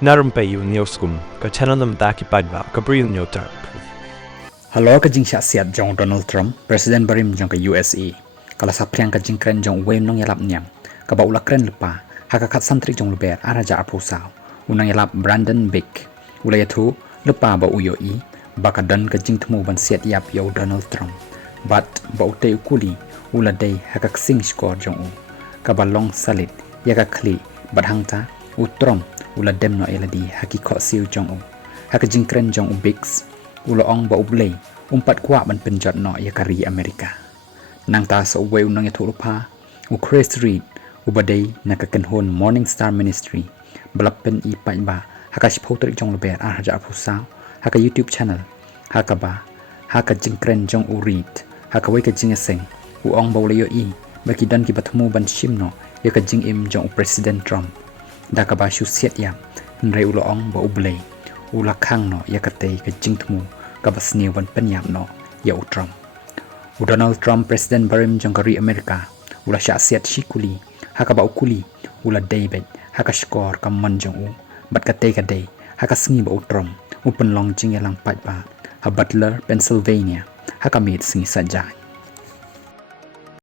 Na Rympei U ka channel nam ta ki padba ka Bri U Hynñiewtrep. Halor ka jing Siat jong Donald Trump, Presiden barim jong ka USA. Kala sa priang ka jing kren jong Nongialap niam. Ka ba ula kren Lypa, haka kat santrik jong luber araja apusau. Nongialap Brandon Big. Ula Iathuh, Lypa ba uyoi, baka dan ka jing temu ban Siat iaphi Donald Trump. Bat ba utay ukuli, ula day haka ksing skor jong u. Ka ba long salit, yaka kli, bat hangta, utrom, ula dem no eladi haki kok siu jong u. Haka jing kren jong u bigs, ula ong ba ublei, umpat kuat ban penjot no yakari Amerika. Nang ta sa uwe unang Iathuh lupa, Chris Reed, ubadai nakakenhon Morning Star Ministry, balapen ipat ba, haka shipotrik jong luber arja apusau, haka YouTube channel, haka ba, haka jing kren jong u Reed, haka wei ka jing eseng, uong ba ula yo i, baki dan ki batemu ban shimno, yaka jing im jong u Presiden Trump. Daka ba shu siat yam, nrai ula ong ba ublei, ula kang no yakate ka jing temu, ka basniu ban penyam no, ya u Trump. U Donald Trump Presiden barim jong kari Amerika, ula Shah siat shikuli, haka ba ukuli, ula David, haka skor ka man jong u, bat kate ka day, haka sengi ba u Trump, u penlong jing yalang pat ba, ha Butler, Pennsylvania, haka mit sengi sajaj.